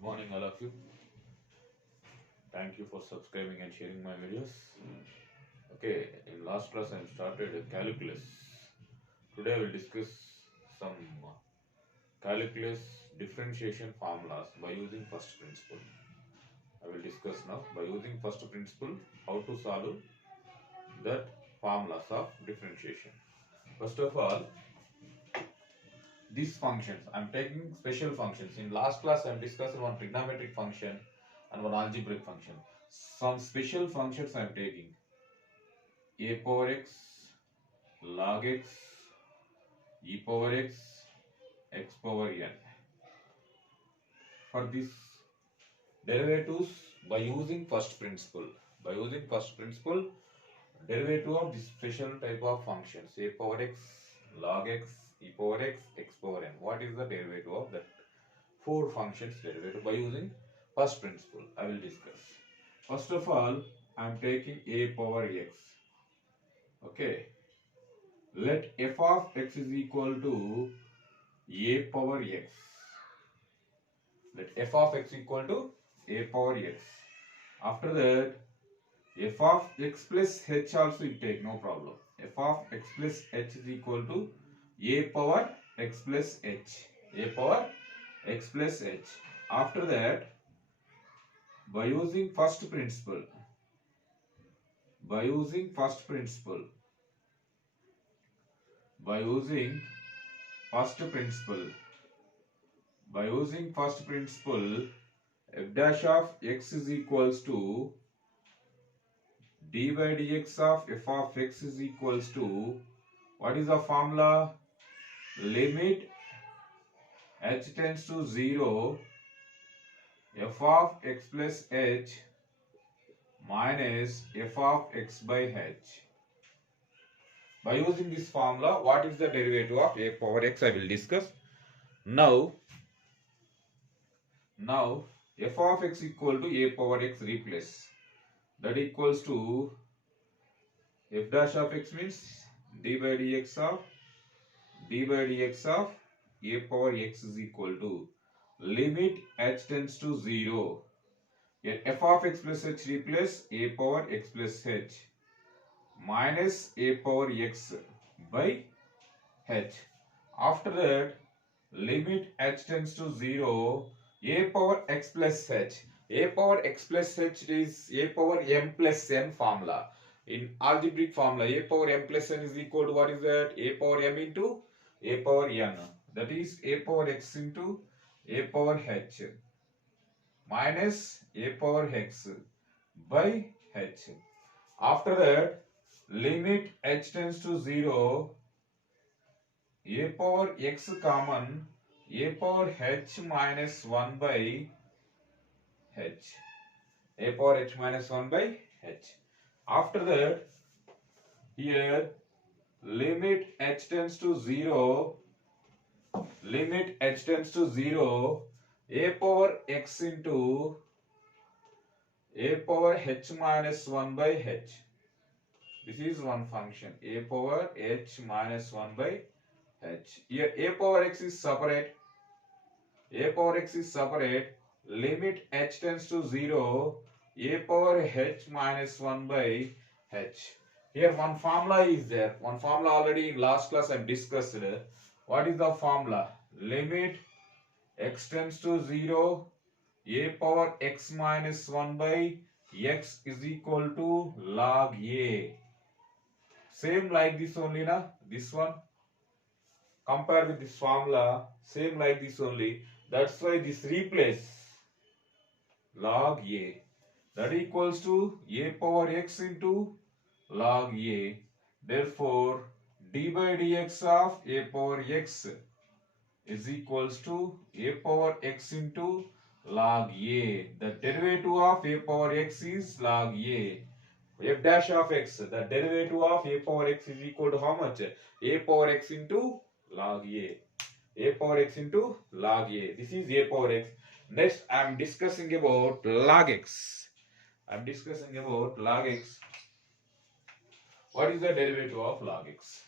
Good morning, all of you. Thank you for subscribing and sharing my videos. Okay, in last class I started calculus. Today I will discuss some calculus differentiation formulas by using first principle. I will discuss now by using first principle how to solve that formulas of differentiation. First of all, these functions I am taking special functions. In last class I have discussed one trigonometric function and one algebraic function. Some special functions I am taking a power x, log x, e power x, x power n. For this derivatives by using first principle. By using first principle, derivative of this special type of functions a power x, log x, e power x, x power n. What is the derivative of that four functions derivative by using first principle? I will discuss. First of all, I am taking a power x. Okay. Let f of x is equal to a power x. Let f of x equal to a power x. After that, f of x plus h also you take, no problem. F of x plus h is equal to a power x plus h. A power x plus h. After that, by using first principle, by using first principle, by using first principle, by using first principle, f dash of x is equals to d by dx of f of x is equals to, what is the formula? Limit h tends to 0 f of x plus h minus f of x by h. By using this formula, what is the derivative of a power x? I will discuss. Now f of x equal to a power x replace. That equals to f dash of x means d by dx of a power x is equal to limit h tends to 0. Here f of x plus h replace a power x plus h minus a power x by h. After that, limit h tends to 0, a power x plus h. A power x plus h is a power m plus n formula. In algebraic formula, a power m plus n is equal to, what is that? A power m into a power n. That is a power x into a power h minus a power x by h. After that, limit h tends to 0, a power x common, a power h minus 1 by h. A power h minus 1 by h. After that, here limit h tends to 0, limit h tends to 0, a power x into a power h minus 1 by h. This is one function, a power h minus 1 by h. Here a power x is separate, a power x is separate, limit h tends to 0, a power h minus 1 by h. Here one formula is there, one formula already in last class I have discussed. What is the formula? Limit x tends to 0, a power x minus 1 by x is equal to log a. Same like this only, na? This one. Compare with this formula, same like this only. That's why this replace log a. That equals to a power x into log a. Therefore, d by dx of a power x is equals to a power x into log a. The derivative of a power x is log a. F dash of x, the derivative of a power x is equal to how much? A power x into log a. A power x into log a. This is a power x. Next, I am discussing about log x. I am discussing about log x. What is the derivative of log x?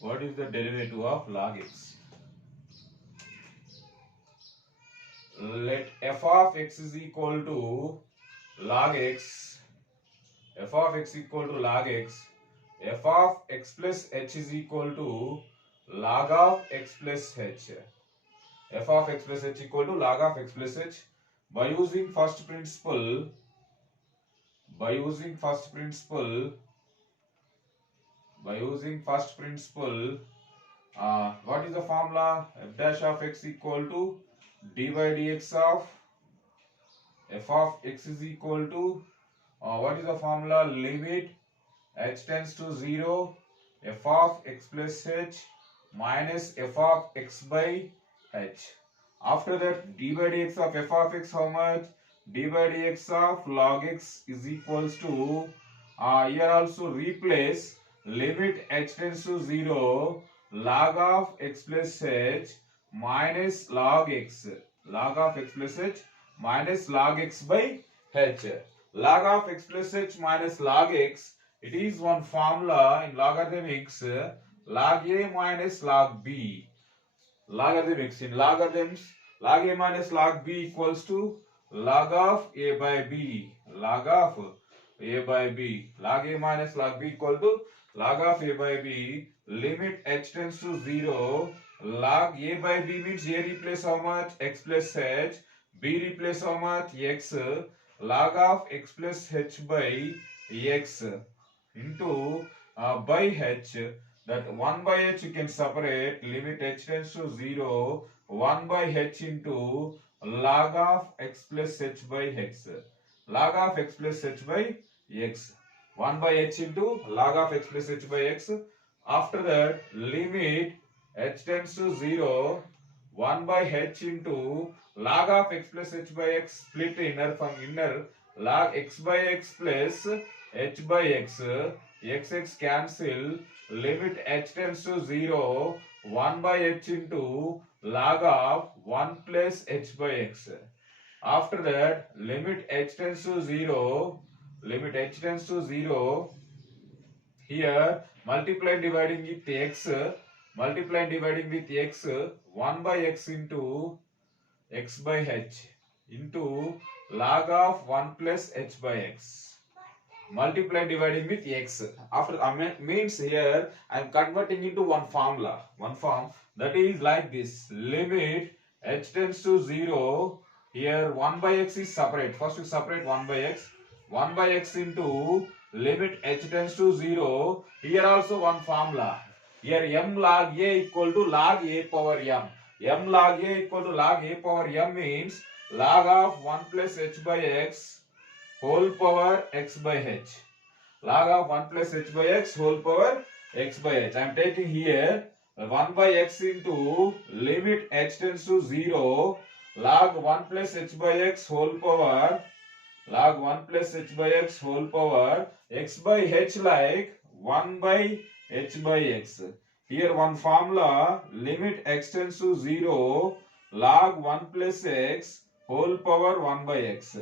What is the derivative of log x? let f of x is equal to log x, f of x equal to log x, f of x plus h is equal to log of x plus h, f of x plus h equal to log of x plus h. By using first principle, by using first principle, what is the formula? F dash of x equal to d by dx of f of x is equal to what is the formula? Limit h tends to 0 f of x plus h minus f of x by h. After that, d by dx of f of x, how much? D by dx of log x is equals to here also replace limit h tends to 0 log of x plus h minus log x, log of x plus h minus log x by h. Log of x plus h minus log x, it is one formula in logarithmics, log a minus log b. Logarithmics, in logarithms, log a minus log b equals to log of a by b, log of a by b, log a minus log b equal to log of a by b. Limit h tends to 0 log a by b means a replace how much? X plus h, b replace how much? X, log of x plus h by x into by h. That 1 by h you can separate, limit h tends to 0 1 by h into log of x plus h by x, log of x plus h by x, 1 by h into log of x plus h by x. After that, limit h tends to 0 1 by h into log of x plus h by x, split inner from inner, log x by x plus h by x, x cancel, limit h tends to 0 1 by h into log of 1 plus h by x. After that, limit h tends to 0, limit h tends to 0, here multiply and dividing with x, multiply and dividing with x, 1 by x into x by h into log of 1 plus h by x, multiply dividing with x. After means here I am converting into one formula, one form, that is like this, limit h tends to 0, here 1 by x is separate, first we separate 1 by x, 1 by x into limit h tends to 0, here also one formula, here m log a equal to log a power m, m log a equal to log a power m means log of 1 plus h by x whole power x by h, log of 1 plus h by x whole power x by h. I am taking here 1 by x into limit h tends to 0 log 1 plus h by x whole power, log 1 plus h by x whole power x by h, like 1 by h by x. Here one formula, limit x tends to 0 log 1 plus x whole power 1 by x,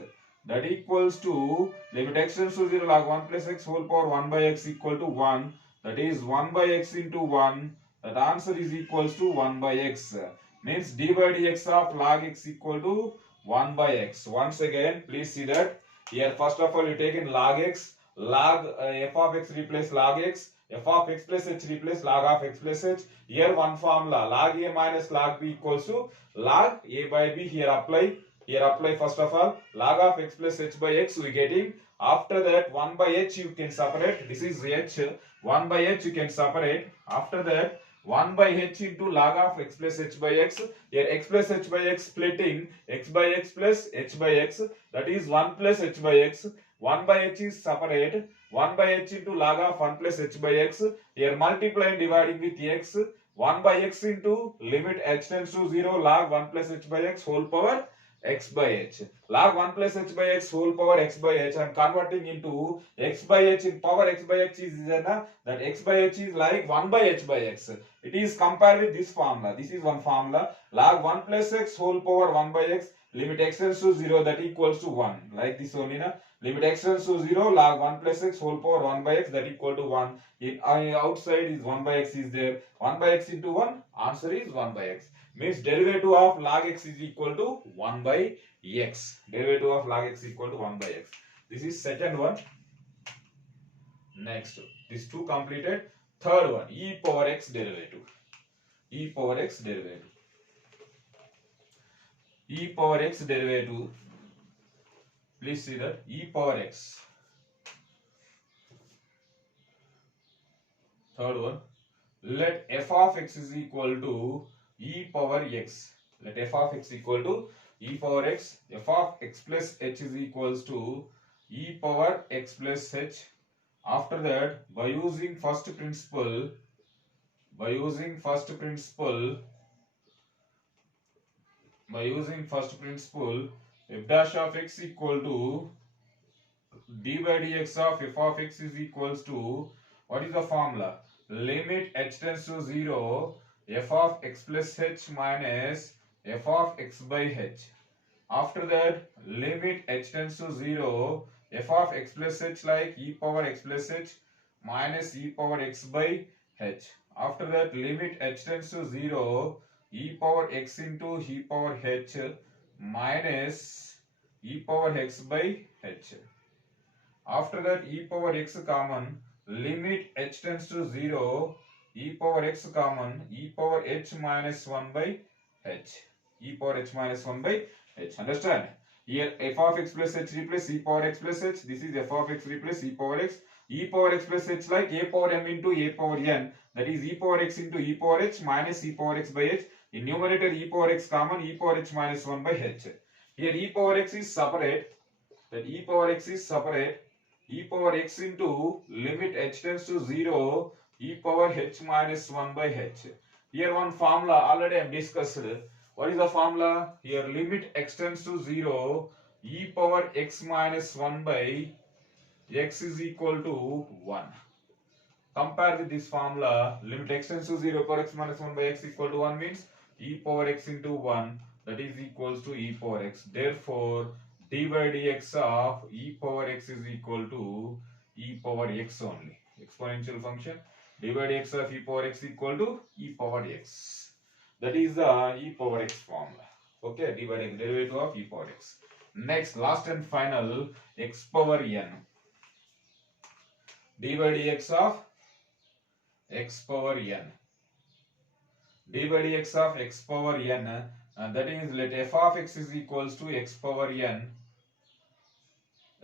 that equals to limit x tends to 0 log 1 plus x whole power 1 by x equal to 1, that is 1 by x into 1, that answer is equals to 1 by x, means d by dx of log x equal to 1 by x. Once again, please see that here first of all you take in log x, log f of x replace log x, f of x plus h replace log of x plus h. Here one formula, log a minus log b equals to log a by b. Here apply first of all log of x plus h by x we getting. After that 1 by h you can separate, this is h, 1 by h you can separate. After that 1 by h into log of x plus h by x, here x plus h by x splitting, x by x plus h by x, that is 1 plus h by x, 1 by h is separate, 1 by h into log of 1 plus h by x, here multiply and dividing with x, 1 by x into limit h tends to 0 log 1 plus h by x whole power x by h, log 1 plus h by x whole power x by h. I am converting into x by h, in power x by h is that x by h is like 1 by h by x. It is compared with this formula. This is one formula, log 1 plus x whole power 1 by x, limit x tends to 0, that equals to 1, like this only na. Limit x tends to 0, log 1 plus x whole power 1 by x, that equal to 1. Outside is 1 by x is there. 1 by x into 1, answer is 1 by x. Means derivative of log x is equal to 1 by x. Derivative of log x is equal to 1 by x. This is second one. Next, these two completed. Third one, e power x derivative. E power x derivative. E power x derivative. Please see that e power x. Third one, let f of x is equal to e power x. Let f of x equal to e power x. F of x plus h is equals to e power x plus h. After that, by using first principle, f dash of x equal to d by dx of f of x is equals to, what is the formula? Limit h tends to 0, f of x plus h minus f of x by h. After that, limit h tends to 0, f of x plus h like e power x plus h minus e power x by h. After that, limit h tends to 0, e power x into e power h minus e power x by h. After that, e power x common, limit h tends to 0, e power x common, e power h minus 1 by h. E power h minus 1 by h. Understand? Here f of x plus h replace e power x plus h. This is f of x replace e power x. E power x plus h like a power m into a power n. That is e power x into e power h minus e power x by h. In numerator, e power x common, e power h minus 1 by h. Here e power x is separate. That e power x is separate. E power x into limit h tends to 0, e power h minus 1 by h. Here one formula already I have discussed. What is the formula? Here limit x tends to 0, e power x minus 1 by x is equal to 1. Compare with this formula, limit x tends to 0, power x minus 1 by x equal to 1 means e power x into 1, that is equals to e power x. Therefore, d by dx of e power x is equal to e power x only. Exponential function, d by dx of e power x equal to e power x. That is the e power x formula. Okay, d by dx, derivative of e power x. Next, last and final, x power n. d by dx of x power n. d by dx of x power n, that is, let f of x is equals to x power n.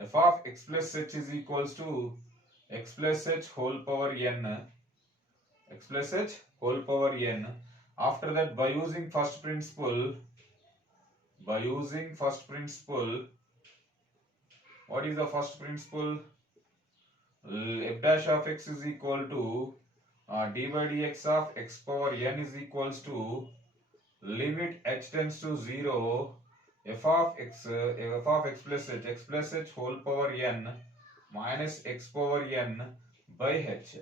F of x plus h is equals to x plus h whole power n. X plus h whole power n. After that, by using first principle, what is the first principle? F dash of x is equal to d by dx of x power n is equals to limit h tends to 0, f of x plus h whole power n minus x power n by h.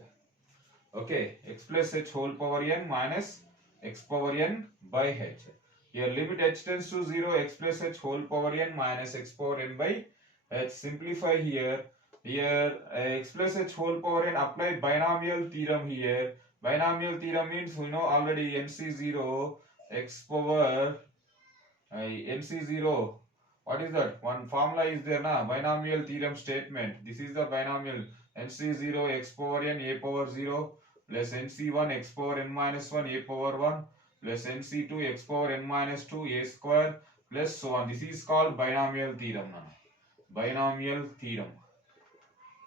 Okay, x plus h whole power n minus x power n by h. Here limit h tends to 0, x plus h whole power n minus x power n by h. Simplify here. Here x plus h whole power n, apply binomial theorem here. Binomial theorem means we know already NC0 x power NC0. What is that? One formula is there na, binomial theorem statement. This is the binomial NC0 x power n a power 0 plus NC1 x power n minus 1 a power 1 plus NC2 x power n minus 2 a square plus so on. This is called binomial theorem na. Binomial theorem.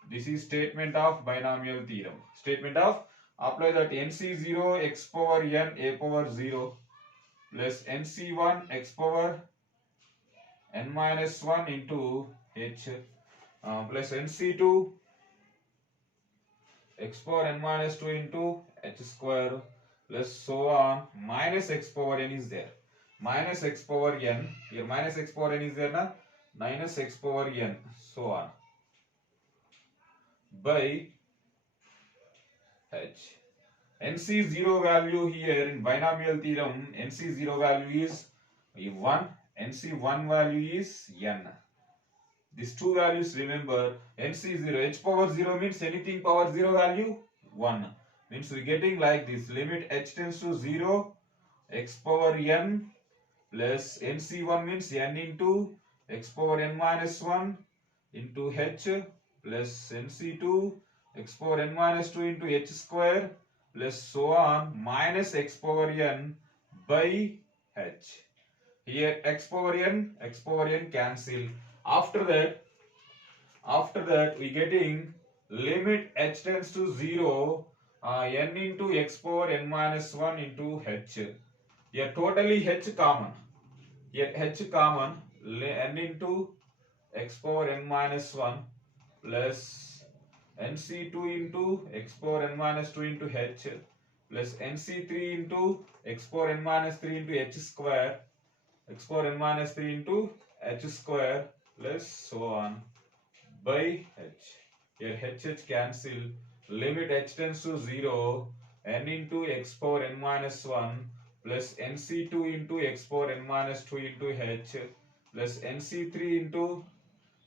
This is statement of binomial theorem. Statement of, apply that NC0 x power n a power 0 plus NC1 x power n minus 1 into h plus NC2 x power n minus 2 into h square plus so on, minus x power n is there. Minus x power n, here minus x power n is there na, minus x power n, so on, by h. NC0 value here in binomial theorem, NC0 value is 1, NC1 value is n. these two values, remember, NC0, h power 0 means anything power 0 value 1. Means we're getting like this, limit h tends to 0, x power n plus NC1 means n into x power n minus 1 into h plus NC2 x power n minus 2 into h square plus so on minus x power n by h. Here x power n cancel. After that we getting limit h tends to 0 n into x power n minus 1 into h. Here totally h common. Here h common, n into x power n minus 1 plus nc2 into x power n minus 2 into h plus nc3 into x power n minus 3 into h square, x power n minus 3 into h square plus so on by h. Here h cancel, limit h tends to 0, n into x power n minus 1 plus nc2 into x power n minus 2 into h plus nc3 into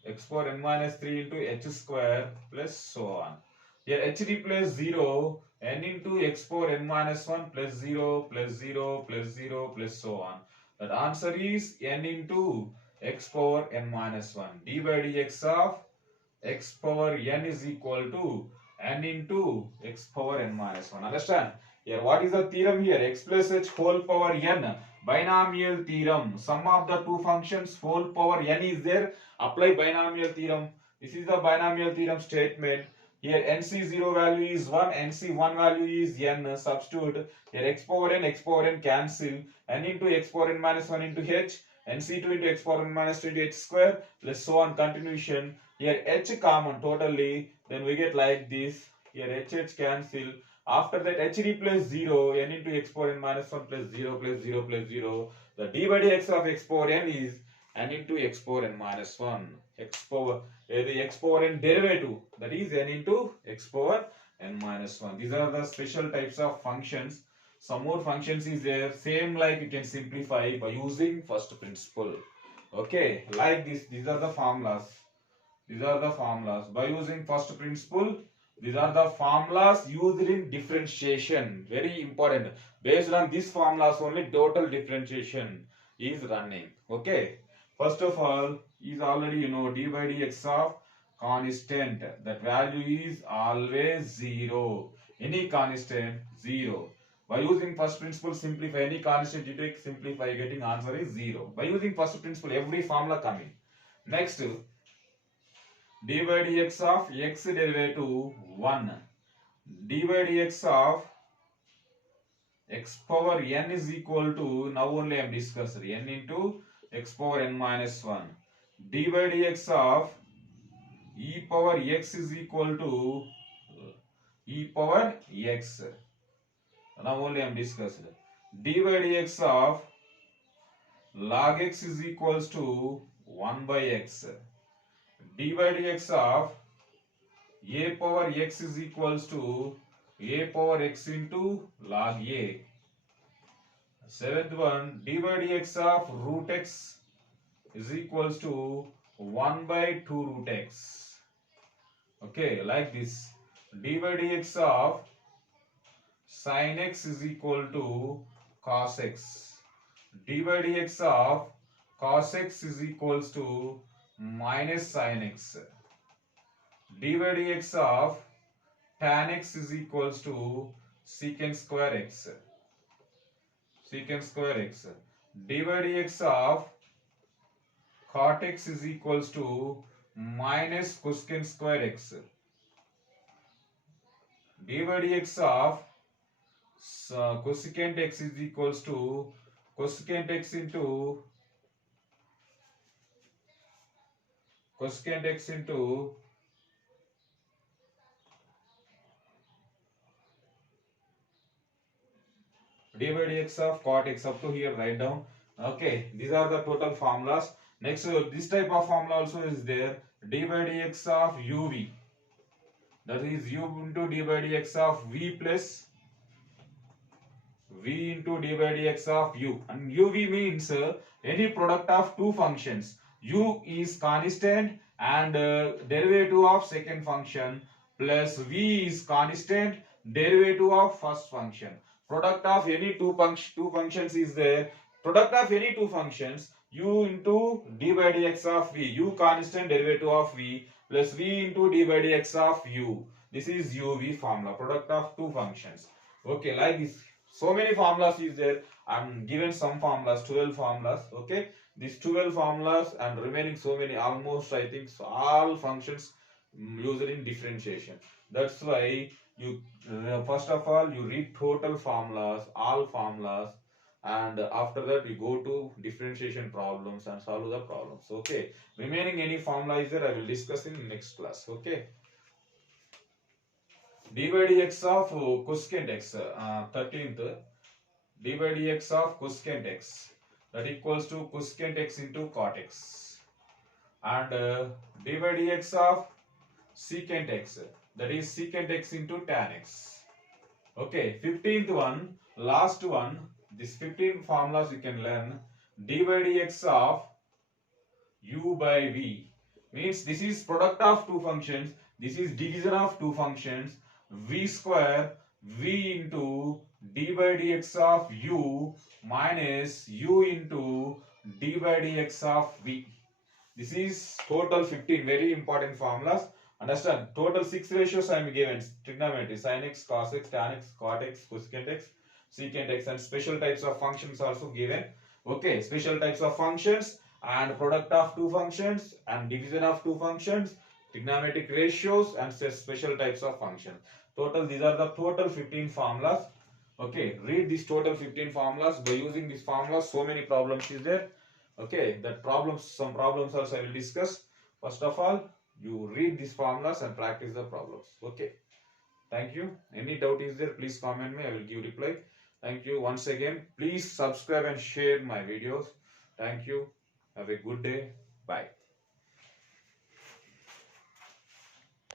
x power n minus 3 into h square plus so on. Here h replace 0, n into x power n minus 1 plus 0 plus 0 plus 0 plus so on. That answer is n into x power n minus 1. d by dx of x power n is equal to n into x power n minus 1. Understand? Here what is the theorem here? X plus h whole power n. Binomial theorem. Sum of the two functions whole power n is there. Apply binomial theorem. This is the binomial theorem statement. Here NC0 value is 1, NC1 value is n. Substitute. Here x power n cancel. N into x power n minus 1 into h. NC2 into x power n minus 2 into h square. Plus so on continuation. Here h common totally. Then we get like this. Here h cancel. After that h replace 0. N into x power n minus 1 plus 0 plus 0 plus 0. The d by dx of x power n is n into x power n minus 1. X power the x power n derivative, that is n into x power n minus 1. These are the special types of functions. Some more functions is there, same like you can simplify by using first principle. Okay, like this, these are the formulas. By using first principle, these are the formulas used in differentiation. Very important. Based on these formulas only total differentiation is running. Okay. First of all, is already you know d by dx of constant. That value is always 0. Any constant 0. By using first principle, simplify any constant you take, simplify, getting answer is 0. By using first principle, every formula coming. Next, d by dx of x derivative 1. d by dx of x power n is equal to, now only I am discussing, n into x power n minus 1. d by dx of e power x is equal to e power x. Now only I am discussing. d by dx of log x is equals to 1 by x. d by dx of a power x is equals to a power x into log a. Seventh one, d by dx of root x is equals to 1 by 2 root x. Okay, like this. d by dx of sin x is equal to cos x. d by dx of cos x is equals to minus sin x. d by dx of tan x is equals to secant square x. Secant square x. d by dx of cot x is equals to minus cosecant square x. d by dx of cosecant x is equals to cosecant x into d by dx of cot x. Up to here write down. Okay, these are the total formulas. Next, this type of formula also is there. d by dx of uv, that is u into d by dx of v plus v into d by dx of u. And uv means any product of two functions. u is constant and derivative of second function plus v is constant derivative of first function. Product of any two functions is there. Product of any two functions, u into d by dx of v, u constant derivative of v plus v into d by dx of u. This is uv formula, product of two functions. Okay, like this. So many formulas is there. I'm given some formulas, 12 formulas. Okay, these 12 formulas and remaining so many, almost I think so all functions used in differentiation. That's why you first of all you read total formulas, all formulas, and after that you go to differentiation problems and solve the problems. Okay, remaining any formula is there, I will discuss in next class. Okay, d by dx of cosecant x, 13th, d by dx of cosecant x, that equals to cosecant x into cot x, and d by dx of secant x, that is secant x into tan x. Okay, 15th one, last one, this 15 formulas you can learn. D by dx of u by v means this is product of two functions, this is division of two functions, v square v into d by dx of u minus u into d by dx of v. This is total 15 very important formulas. Understand, total 6 ratios I am given: trigonometry, sin x, cos x, tan x, cot x, cosecant x, secant x, and special types of functions also given. Okay, special types of functions and product of two functions and division of two functions, trigonometric ratios, and special types of functions. Total, these are the total 15 formulas. Okay, read these total 15 formulas. By using these formulas, so many problems is there. Okay, that problems, some problems also I will discuss. First of all, you read these formulas and practice the problems. Okay, thank you. Any doubt is there, please comment me, I will give reply. Thank you once again. Please subscribe and share my videos. Thank you. Have a good day. Bye.